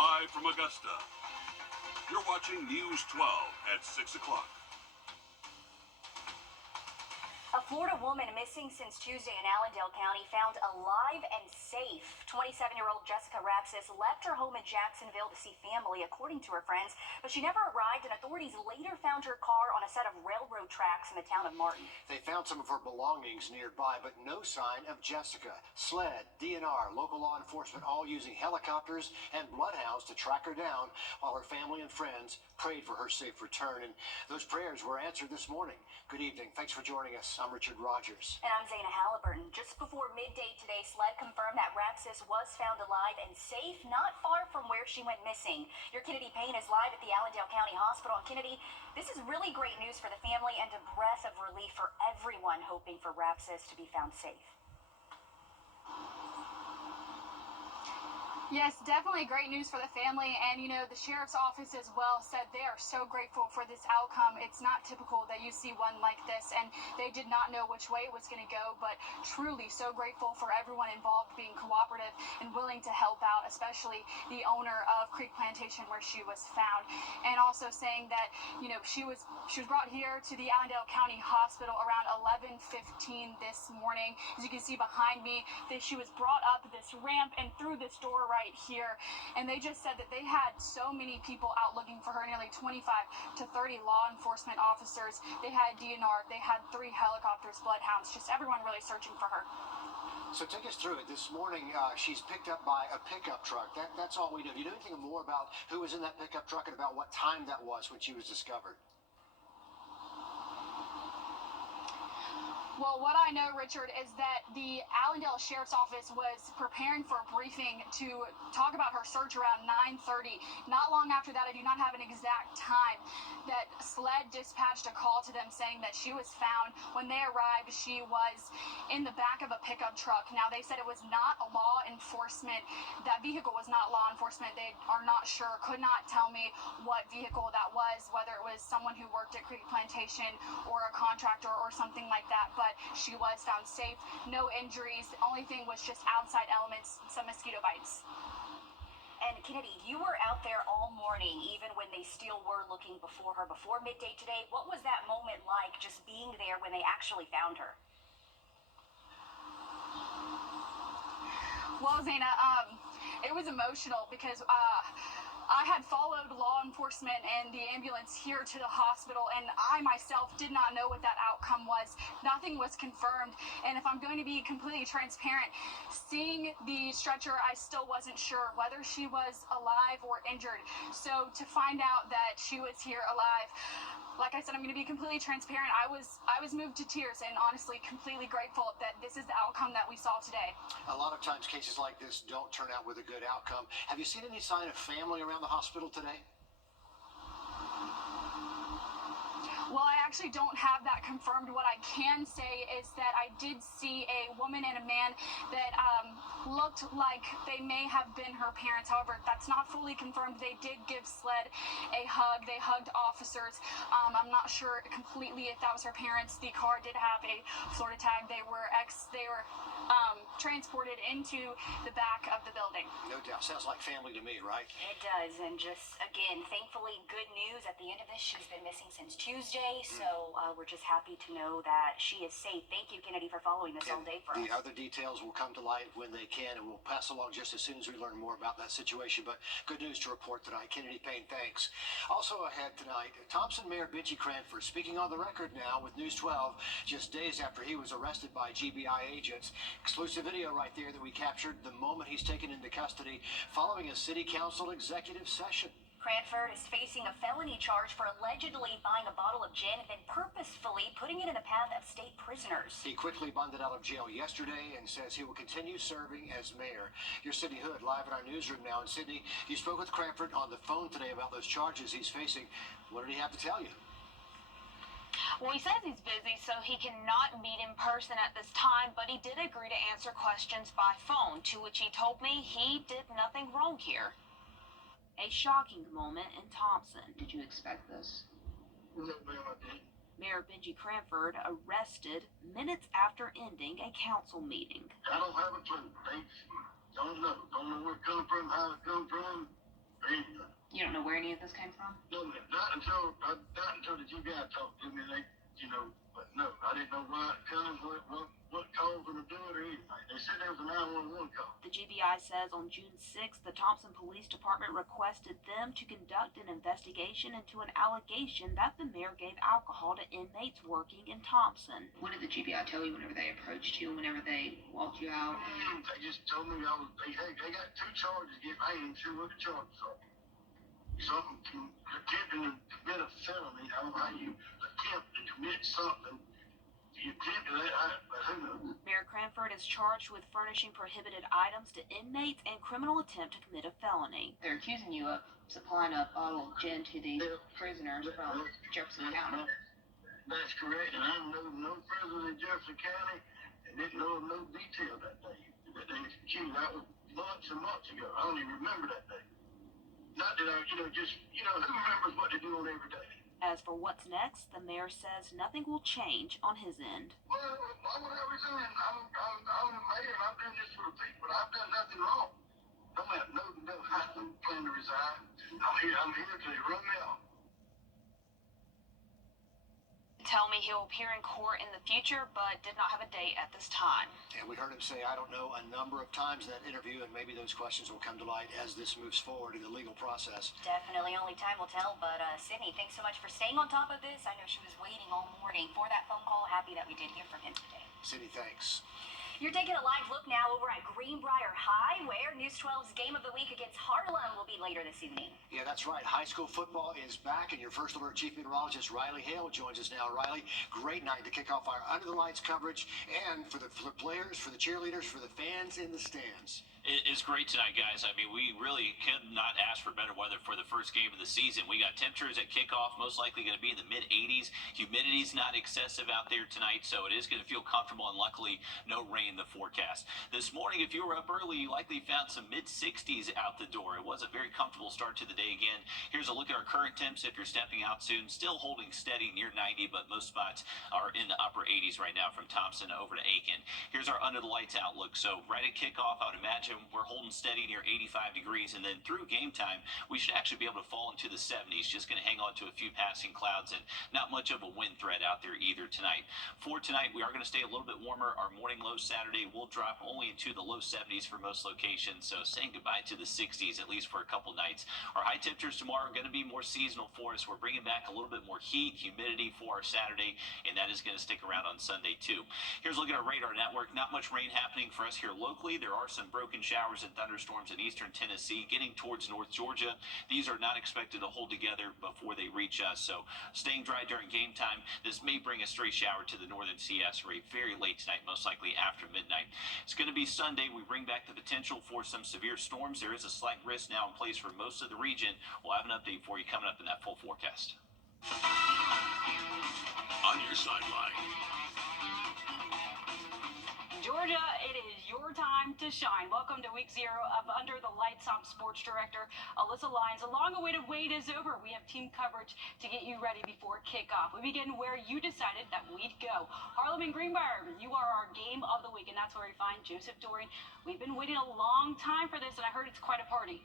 Live from Augusta, you're watching News 12 at 6 o'clock. A Florida woman missing since Tuesday in Allendale County found alive and safe. 27-year-old Jessica Rapsis left her home in Jacksonville to see family, according to her friends, but she never arrived, and authorities later found her car on a set of railroad tracks in the town of Martin. They found some of her belongings nearby, but no sign of Jessica. SLED, DNR, local law enforcement all using helicopters and bloodhounds to track her down, while her family and friends prayed for her safe return, and those prayers were answered this morning. Good evening. Thanks for joining us. I'm Richard Rogers. And I'm Zaina Halliburton. Just before midday today, SLED confirmed that Rapsis was found alive and safe, not far from where she went missing. Your Kennedy Payne is live at the Allendale County Hospital. And Kennedy, this is really great news for the family and a breath of relief for everyone hoping for Rapsis to be found safe. Yes, definitely great news for the family, and the sheriff's office as well said they are so grateful for this outcome. It's not typical that you see one like this, and they did not know which way it was going to go, but truly so grateful for everyone involved being cooperative and willing to help out, especially the owner of Creek Plantation where she was found, and also saying that she was brought here to the Allendale County Hospital around 11:15 this morning. As you can see behind me, she was brought up this ramp and through this door right here, and they just said that they had so many people out looking for her, nearly 25 to 30 law enforcement officers. They had DNR, they had 3 helicopters, bloodhounds, just everyone really searching for her. So take us through it. This morning, she's picked up by a pickup truck. That's all we know. Do you know anything more about who was in that pickup truck and about what time that was when she was discovered? Well, what I know, Richard, is that the Allendale Sheriff's Office was preparing for a briefing to talk about her search around 9:30. Not long after that, I do not have an exact time, that SLED dispatched a call to them saying that she was found. When they arrived, she was in the back of a pickup truck. Now, they said it was not a law enforcement. That vehicle was not law enforcement. They are not sure, could not tell me what vehicle that was, whether it was someone who worked at Creek Plantation or a contractor or something like that. But she was found safe, no injuries. The only thing was just outside elements, some mosquito bites. And Kennedy, you were out there all morning, even when they still were looking before her, before midday today. What was that moment like, just being there when they actually found her? Well, Zaina, it was emotional because I had followed law enforcement and the ambulance here to the hospital, and I myself did not know what that outcome was. Nothing was confirmed, and if I'm going to be completely transparent, seeing the stretcher, I still wasn't sure whether she was alive or injured. So to find out that she was here alive, like I said, I'm going to be completely transparent. I was moved to tears and honestly completely grateful that this is the outcome that we saw today. A lot of times cases like this don't turn out with a good outcome. Have you seen any sign of family around the hospital today? Well, I actually don't have that confirmed. What I can say is that I did see a woman and a man that looked like they may have been her parents. However, that's not fully confirmed. They did give SLED a hug. They hugged officers. I'm not sure completely if that was her parents. The car did have a Florida tag. They were transported into the back of the building. No doubt. Sounds like family to me, right? It does. And just, again, thankfully, good news at the end of this. She's been missing since Tuesday, so we're just happy to know that she is safe. Thank you, Kennedy, for following this all day for us. The other details will come to light when they can, and we'll pass along just as soon as we learn more about that situation. But good news to report tonight. Kennedy Payne, thanks. Also ahead tonight, Thompson Mayor Benji Cranford speaking on the record now with News 12 just days after he was arrested by GBI agents. Exclusive video right there that we captured the moment he's taken into custody following a city council executive session. Cranford is facing a felony charge for allegedly buying a bottle of gin and then purposefully putting it in the path of state prisoners. He quickly bonded out of jail yesterday and says he will continue serving as mayor. You're Sydney Hood, live in our newsroom now. And Sydney, you spoke with Cranford on the phone today about those charges he's facing. What did he have to tell you? Well, he says he's busy, so he cannot meet in person at this time, but he did agree to answer questions by phone, to which he told me he did nothing wrong here. A shocking moment in Thompson. Did you expect this? No, ma'am, I didn't. Mayor Benji Cranford arrested minutes after ending a council meeting. I don't have a clue. Don't know. Don't know where it come from, how it come from. know where any of this came from? No, ma'am. Not until the GBI talked to me. But no, I didn't know why it comes, what caused them to do it or anything. They said there was a 911 call. The GBI says on June 6th, the Thompson Police Department requested them to conduct an investigation into an allegation that the mayor gave alcohol to inmates working in Thompson. What did the GBI tell you whenever they approached you, whenever they walked you out? They just told me they got 2 charges against me. I ain't even sure what the charges are. Something attempting to commit a felony. I don't know how you attempt to commit something. You attempt to but who knows? Mayor Cranford is charged with furnishing prohibited items to inmates and criminal attempt to commit a felony. They're accusing you of supplying a bottle of gin to these prisoners from Jefferson County. That's correct, and I know no prisoner in Jefferson County and didn't know of no detail that day. That they accused. That was months and months ago. I don't even remember that day. Not that I, who remembers what they do on every day? As for what's next, the mayor says nothing will change on his end. Well, why would I resign? I'm the mayor and I'm doing this for the people. I've done nothing wrong. I have no plan to resign. I'm here till they run me off. Tell me he'll appear in court in the future, but did not have a date at this time. And we heard him say, I don't know, a number of times in that interview, and maybe those questions will come to light as this moves forward in the legal process. Definitely, only time will tell. But Sydney, thanks so much for staying on top of this. I know she was waiting all morning for that phone call. Happy that we did hear from him today. Sydney, thanks. You're taking a live look now over at Greenbrier High, where News 12's Game of the Week against Harlem will be later this evening. Yeah, that's right. High school football is back, and your First Alert Chief Meteorologist Riley Hale joins us now. Riley, great night to kick off our Under the Lights coverage, and for the players, for the cheerleaders, for the fans in the stands. It's great tonight, guys. I mean, we really could not ask for better weather for the first game of the season. We got temperatures at kickoff, most likely going to be in the mid-80s. Humidity's not excessive out there tonight, so it is going to feel comfortable, and luckily, no rain in the forecast. This morning, if you were up early, you likely found some mid-60s out the door. It was a very comfortable start to the day again. Here's a look at our current temps if you're stepping out soon. Still holding steady near 90, but most spots are in the upper 80s right now from Thompson over to Aiken. Here's our under the lights outlook. So right at kickoff, I would imagine we're holding steady near 85 degrees, and then through game time, we should actually be able to fall into the 70s. Just going to hang on to a few passing clouds and not much of a wind threat out there either tonight. For tonight, we are going to stay a little bit warmer. Our morning low Saturday will drop only into the low 70s for most locations, so saying goodbye to the 60s at least for a couple nights. Our high temperatures tomorrow are going to be more seasonal for us. We're bringing back a little bit more heat, humidity for our Saturday, and that is going to stick around on Sunday too. Here's a look at our radar network. Not much rain happening for us here locally. There are some broken showers and thunderstorms in eastern Tennessee getting towards North Georgia. These are not expected to hold together before they reach us, so staying dry during game time. This may bring a stray shower to the northern CS rate very late tonight, most likely after midnight. It's going to be Sunday. We bring back the potential for some severe storms. There is a slight risk now in place for most of the region. We'll have an update for you coming up in that full forecast. On your sideline. Georgia, it is your time to shine. Welcome to week 0 of Under the Lights. I'm sports director Alyssa Lyons. A long-awaited wait is over. We have team coverage to get you ready before kickoff. We begin where you decided that we'd go. Harlem and Greenbrier, you are our game of the week, and that's where we find Joseph Dorian. We've been waiting a long time for this, and I heard it's quite a party.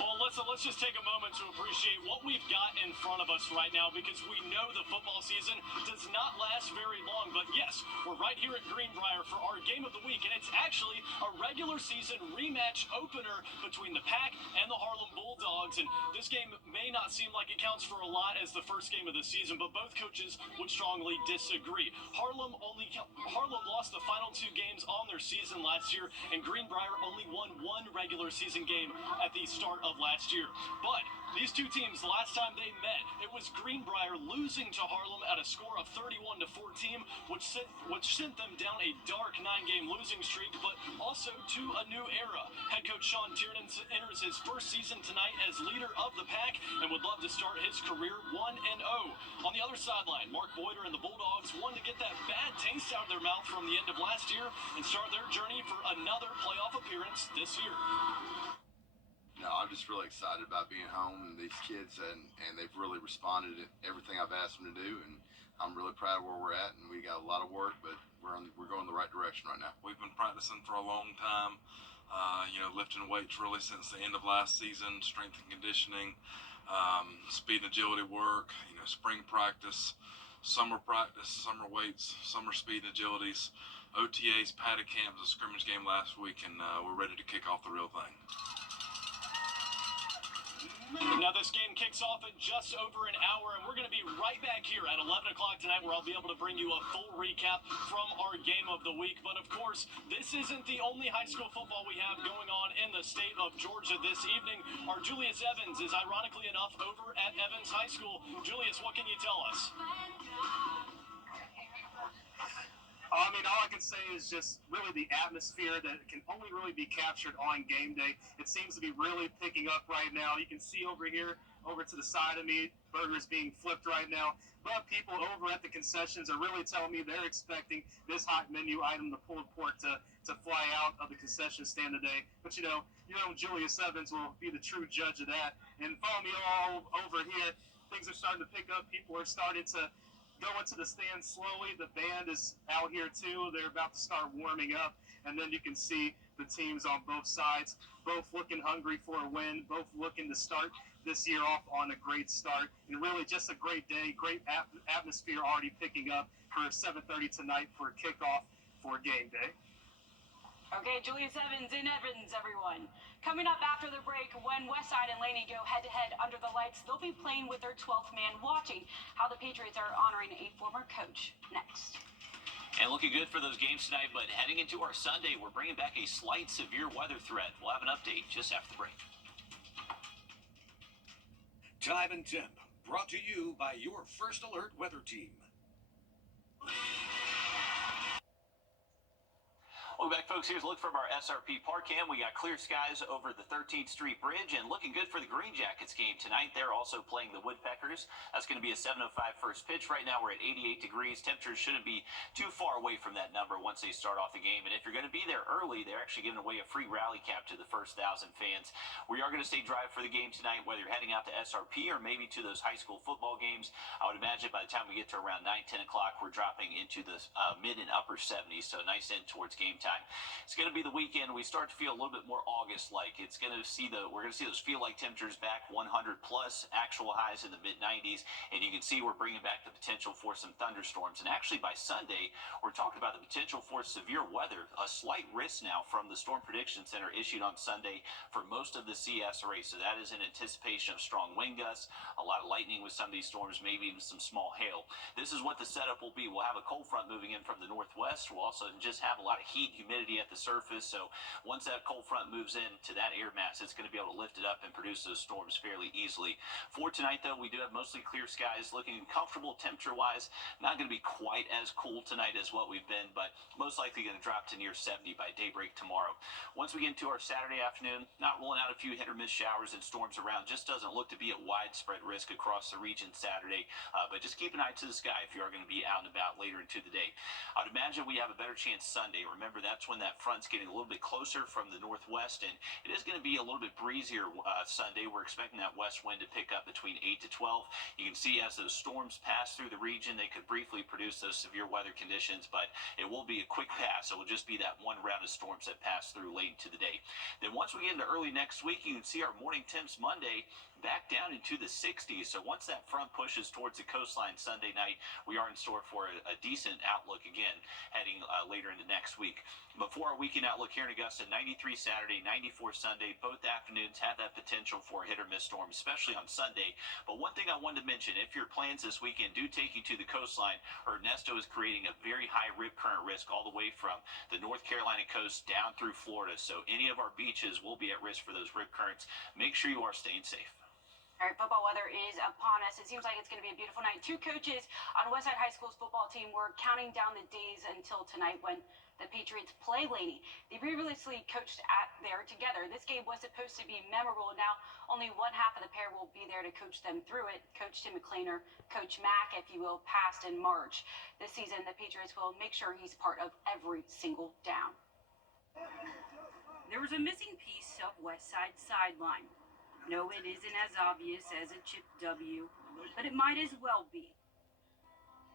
Well, let's just take a moment to appreciate what we've got in front of us right now, because we know the football season does not last very long. But yes, we're right here at Greenbrier for our game of the week, and it's actually a regular season rematch opener between the Pack and the Harlem Bulldogs. And this game may not seem like it counts for a lot as the first game of the season, but both coaches would strongly disagree. Harlem lost the final 2 games on their season last year, and Greenbrier only won 1 regular season game at the start of last year. But these two teams, last time they met, it was Greenbrier losing to Harlem at a score of 31-14, which sent them down a dark 9-game losing streak, but also to a new era. Head coach Sean Tiernan enters his first season tonight as leader of the Pack and would love to start his career 1-0. On the other sideline, Mark Boyder and the Bulldogs wanted to get that bad taste out of their mouth from the end of last year and start their journey for another playoff appearance this year. No, I'm just really excited about being home and these kids, and they've really responded to everything I've asked them to do, and I'm really proud of where we're at, and we got a lot of work, but we're going the right direction right now. We've been practicing for a long time. lifting weights really since the end of last season, strength and conditioning, speed and agility work, spring practice, summer weights, summer speed and agilities, OTAs, padded camps, a scrimmage game last week, and we're ready to kick off the real thing. Now this game kicks off in just over an hour, and we're going to be right back here at 11 o'clock tonight, where I'll be able to bring you a full recap from our game of the week. But of course, this isn't the only high school football we have going on in the state of Georgia this evening. Our Julius Evans is ironically enough over at Evans High School. Julius, what can you tell us? I mean, all I can say is just really the atmosphere that can only really be captured on game day. It seems to be really picking up right now. You can see over here, over to the side of me, burgers being flipped right now. But people over at the concessions are really telling me they're expecting this hot menu item, the pulled pork, to fly out of the concession stand today. But Julius Evans will be the true judge of that. And follow me all over here. Things are starting to pick up. People are starting to go into the stand slowly. The band is out here too. They're about to start warming up, and then you can see the teams on both sides, both looking hungry for a win, both looking to start this year off on a great start, and really just a great day, great atmosphere already picking up for 7:30 tonight for kickoff for game day. Okay, Julius Evans in Evans, everyone. Coming up after the break, when Westside and Laney go head-to-head under the lights, they'll be playing with their 12th man, watching how the Patriots are honoring a former coach. Next. And looking good for those games tonight, but heading into our Sunday, we're bringing back a slight severe weather threat. We'll have an update just after the break. Time and Temp, brought to you by your First Alert weather team. Welcome back, folks. Here's a look from our SRP Park Cam. We got clear skies over the 13th Street Bridge and looking good for the Green Jackets game tonight. They're also playing the Woodpeckers. That's going to be a 7:05 first pitch. Right now we're at 88 degrees. Temperatures shouldn't be too far away from that number once they start off the game. And if you're going to be there early, they're actually giving away a free rally cap to the first 1,000 fans. We are going to stay dry for the game tonight, whether you're heading out to SRP or maybe to those high school football games. I would imagine by the time we get to around 9, 10 o'clock, we're dropping into the mid and upper 70s, so a nice end towards game time. It's going to be the weekend. We start to feel a little bit more August-like. We're going to see those feel-like temperatures back, 100 plus, actual highs in the mid-90s, and you can see we're bringing back the potential for some thunderstorms. And actually, by Sunday, we're talking about the potential for severe weather, a slight risk now from the Storm Prediction Center issued on Sunday for most of the CS array. So that is in anticipation of strong wind gusts, a lot of lightning with some of these storms, maybe even some small hail. This is what the setup will be. We'll have a cold front moving in from the northwest. We'll also just have a lot of heat, humidity at the surface. So once that cold front moves into that air mass, it's going to be able to lift it up and produce those storms fairly easily. For tonight, though, we do have mostly clear skies, looking comfortable temperature-wise. Not going to be quite as cool tonight as what we've been, but most likely going to drop to near 70 by daybreak tomorrow. Once we get into our Saturday afternoon, not rolling out a few hit or miss showers and storms around. Just doesn't look to be a widespread risk across the region Saturday, but just keep an eye to the sky if you are going to be out and about later into the day. I'd imagine we have a better chance Sunday. Remember, that's when that front's getting a little bit closer from the northwest, and it is going to be a little bit breezier Sunday. We're expecting that west wind to pick up between 8 to 12. You can see as those storms pass through the region, they could briefly produce those severe weather conditions, but it will be a quick pass. It will just be that one round of storms that pass through late into the day. Then once we get into early next week, you can see our morning temps Monday back down into the 60s. So once that front pushes towards the coastline Sunday night, we are in store for a decent outlook again heading later into next week. But for our weekend outlook here in Augusta, 93 Saturday, 94 Sunday, both afternoons have that potential for a hit or miss storm, especially on Sunday. But one thing I wanted to mention, if your plans this weekend do take you to the coastline, Ernesto is creating a very high rip current risk all the way from the North Carolina coast down through Florida. So any of our beaches will be at risk for those rip currents. Make sure you are staying safe. All right, football weather is upon us. It seems like it's going to be a beautiful night. Two coaches on Westside High School's football team were counting down the days until tonight when the Patriots play Laney. They previously coached there together. This game was supposed to be memorable. Now, only one half of the pair will be there to coach them through it. Coach Tim McLean, or Coach Mack, if you will, passed in March. This season, the Patriots will make sure he's part of every single down. There was a missing piece of Westside sideline. No, it isn't as obvious as a chipped W, but it might as well be.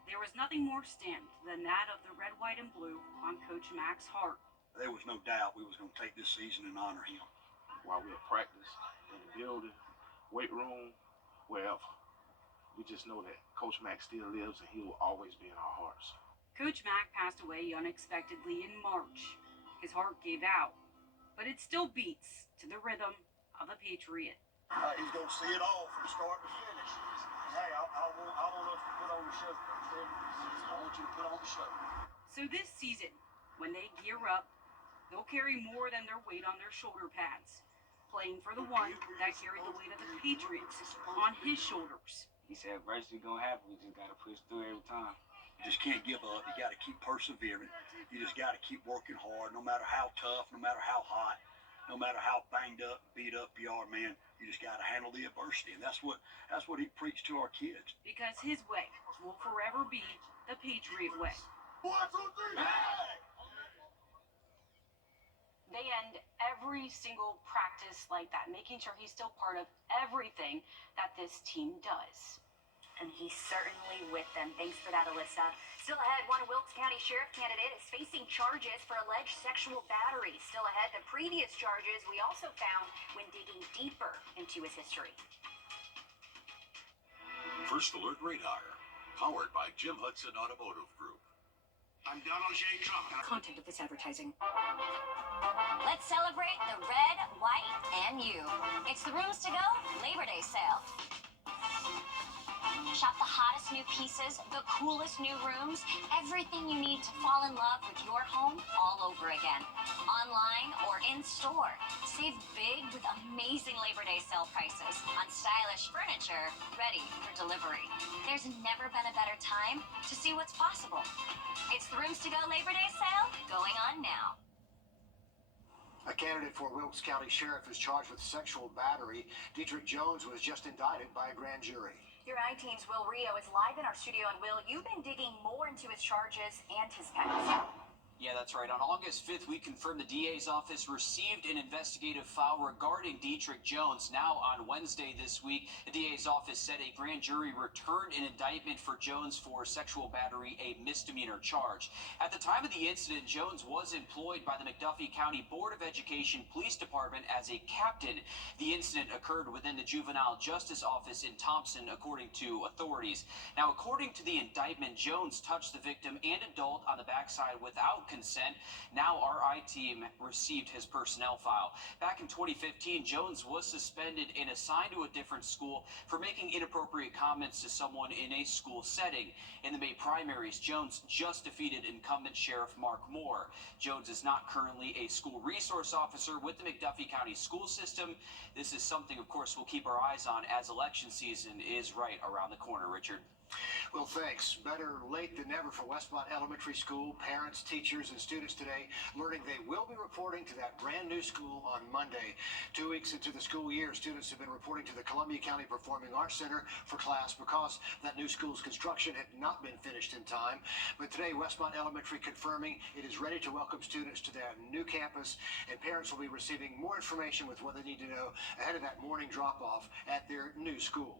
There was nothing more stamped than that of the red, white, and blue on Coach Mack's heart. there was no doubt we was going to take this season and honor him. While we at practice, in the building, weight room, wherever, we just know that Coach Mack still lives and he will always be in our hearts. Coach Mack passed away unexpectedly in March. His heart gave out, but it still beats to the rhythm of a Patriot. He's going to see it all from start to finish. Hey, I want us to put on the show. I want you to put on the show. So this season, when they gear up, they'll carry more than their weight on their shoulder pads, playing for the one that carried the weight of the Patriots on his shoulders. He said, adversity gonna happen. We just gotta push through every time. You just can't give up. You got to keep persevering. You just got to keep working hard, no matter how tough, no matter how hot, no matter how banged up, beat up you are, man. You just got to handle the adversity, and that's what he preached to our kids. Because his way will forever be the Patriot way. 1, 2, 3, hey! They end every single practice like that, making sure he's still part of everything that this team does. And he's certainly with them. Thanks for that, Alyssa. Still ahead, one Wilkes County Sheriff candidate is facing charges for alleged sexual battery. Still ahead, the previous charges we also found when digging deeper into his history. First Alert Radar, powered by Jim Hudson Automotive Group. I'm Donald J. Trump. Content of this advertising. Let's celebrate the red, white, and you. It's the Rooms to Go Labor Day sale. Shop the hottest new pieces, the coolest new rooms, everything you need to fall in love with your home all over again. Online or in store. Save big with amazing Labor Day sale prices on stylish furniture ready for delivery. There's never been a better time to see what's possible. It's the Rooms to Go Labor Day sale going on now. A candidate for Wilkes County Sheriff is charged with sexual battery. Dietrich Jones was just indicted by a grand jury. Your I-Team's Will Rio is live in our studio, and Will, you've been digging more into his charges and his past. Yeah, that's right. On August 5th, we confirmed the DA's office received an investigative file regarding Dietrich Jones. Now, on Wednesday this week, the DA's office said a grand jury returned an indictment for Jones for sexual battery, a misdemeanor charge. At the time of the incident, Jones was employed by the McDuffie County Board of Education Police Department as a captain. The incident occurred within the Juvenile Justice Office in Thompson, according to authorities. Now, according to the indictment, Jones touched the victim and adult on the backside without consent. Now our I-Team received his personnel file. Back in 2015, Jones was suspended and assigned to a different school for making inappropriate comments to someone in a school setting. In the May primaries, Jones just defeated incumbent Sheriff Mark Moore. Jones is not currently a school resource officer with the McDuffie County school system. This is something, of course, we'll keep our eyes on as election season is right around the corner, Richard. Well, thanks. Better late than never for Westmont Elementary School. Parents, teachers, and students today learning they will be reporting to that brand new school on Monday. 2 weeks into the school year, students have been reporting to the Columbia County Performing Arts Center for class because that new school's construction had not been finished in time. But today, Westmont Elementary confirming it is ready to welcome students to their new campus, and parents will be receiving more information with what they need to know ahead of that morning drop-off at their new school.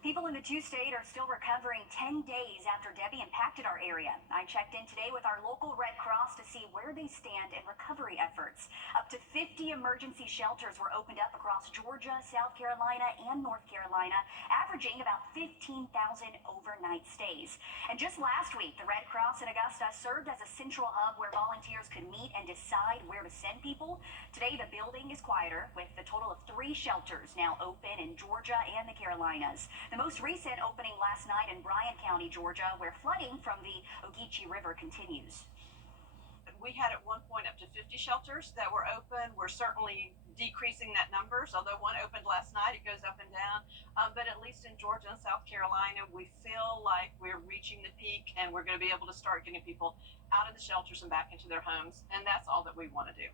People in the two-state are still recovering 10 days after Debbie impacted our area. I checked in today with our local Red Cross to see where they stand in recovery efforts. Up to 50 emergency shelters were opened up across Georgia, South Carolina, and North Carolina, averaging about 15,000 overnight stays. And just last week, the Red Cross in Augusta served as a central hub where volunteers could meet and decide where to send people. Today, the building is quieter, with a total of 3 shelters now open in Georgia and the Carolinas. The most recent opening last night in Bryan County, Georgia, where flooding from the Ogeechee River continues. We had at one point up to 50 shelters that were open. We're certainly decreasing that numbers, although one opened last night. It goes up and down. But at least in Georgia and South Carolina, we feel like we're reaching the peak and we're going to be able to start getting people out of the shelters and back into their homes. And that's all that we want to do.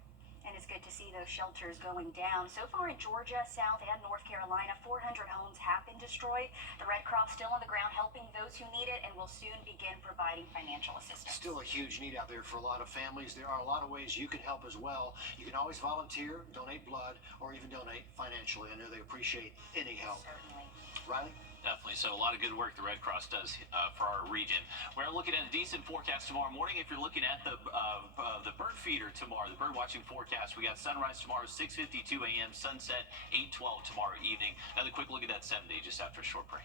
And it's good to see those shelters going down. So far in Georgia, South, and North Carolina, 400 homes have been destroyed. The Red Cross still on the ground helping those who need it and will soon begin providing financial assistance. Still a huge need out there for a lot of families. There are a lot of ways you can help as well. You can always volunteer, donate blood, or even donate financially. I know they appreciate any help. Certainly. Riley? Definitely. So a lot of good work the Red Cross does for our region. We're looking at a decent forecast tomorrow morning. If you're looking at the bird feeder tomorrow, the bird watching forecast, we got sunrise tomorrow 6:52 a.m., sunset 8:12 tomorrow evening. Another quick look at that 7-day just after a short break.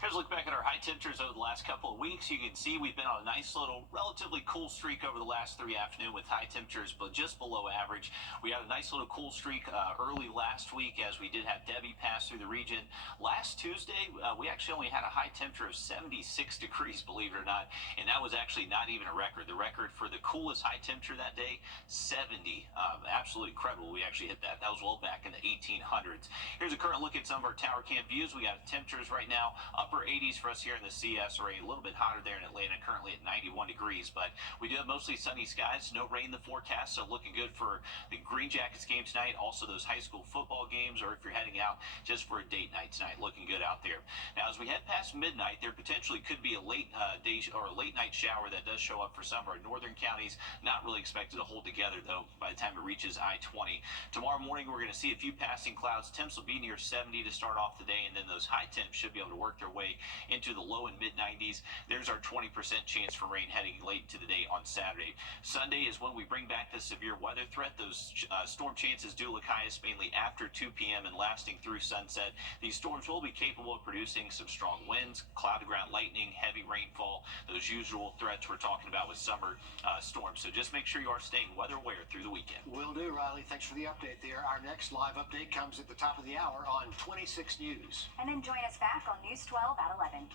Here's a look back at our high temperatures over the last couple of weeks. You can see we've been on a nice little, relatively cool streak over the last 3 afternoons with high temperatures, but just below average. We had a nice little cool streak early last week as we did have Debbie pass through the region. Last Tuesday, we actually only had a high temperature of 76 degrees, believe it or not, and that was actually not even a record. The record for the coolest high temperature that day, 70. Absolutely incredible. We actually hit that. That was well back in the 1800s. Here's a current look at some of our tower cam views. We got temperatures right now, upper 80s for us here in the CS area, a little bit hotter there in Atlanta, currently at 91 degrees, but we do have mostly sunny skies, no rain in the forecast, so looking good for the Green Jackets game tonight, also those high school football games, or if you're heading out just for a date night tonight, looking good out there. Now, as we head past midnight, there potentially could be a late day or a late night shower that does show up for some of our northern counties. Not really expected to hold together, though, by the time it reaches I-20. Tomorrow morning, we're going to see a few passing clouds. Temps will be near 70 to start off the day, and then those high temps should be able to work their way into the low and mid 90s. There's our 20% chance for rain heading late into the day on Saturday. Sunday is when we bring back the severe weather threat. Those storm chances do look highest mainly after 2 p.m. and lasting through sunset. These storms will be capable of producing some strong winds, cloud to ground lightning, heavy rainfall, those usual threats we're talking about with summer storms. So just make sure you are staying weather aware through the weekend. Will do, Riley. Thanks for the update there. Our next live update comes at the top of the hour on 26 News. And then join us back on News 12 at 11.